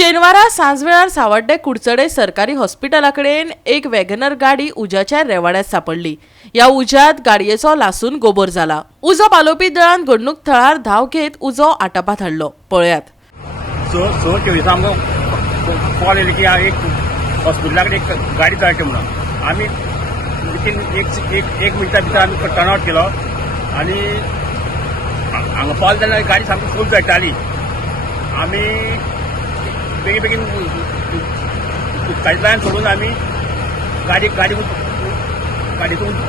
शेनवारा सांजवेळार सावड्डे कुडचडे सरकारी हॉस्पिटलाकडेन एक वॅगनर गाडी उज्याच्या रेवाड्यात सापडली। या उज्यात गाडयेचो लासून गोबोर जाला। उजो पालोवपी दळान घडणूक थळार धाव घेत उजो आटोपात हाडलो। पळयात। सो 24 आमकां कॉल येयलो की एक हॉस्पिटला कडेन एक गाडी धाडटा म्हणून आमी विथीन एक मिनटा भितर आमी टर्न आवट केलो आनी हांगा पावले तेन्ना गाडी सामकी फूल धाडटाली। आमी बेगीन बेगीन उदकांतल्यान सोडून आमी गाडयेतून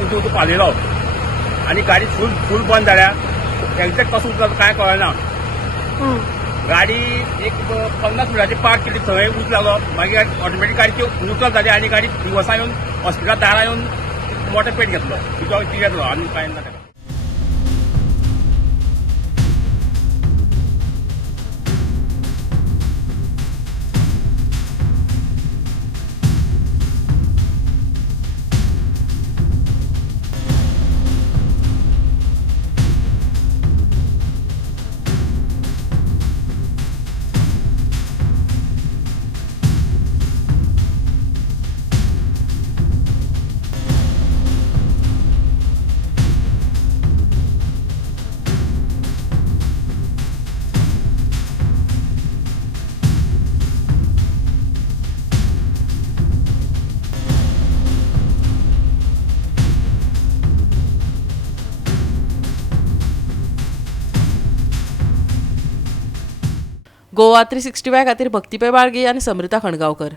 उदक पावयलो आनी गाडी फूल बंद जाल्या। एक्झॅक्ट कसो उरलो कांय कळना। गाडी एक 50 मिनटांची पार्क केली, थंय उच लागलो। मागीर ऑटोमॅटीक गाडी न्यूट्रल जाली आनी गाडी दिवसा येवन हॉस्पिटला दारा येवन मोठो पेट घेतलो, तिजो घेतलो आनी कांय ना ताका। गोवा 365 खातीर भक्तीपै बाळगी आनी समृता खणगांवकर।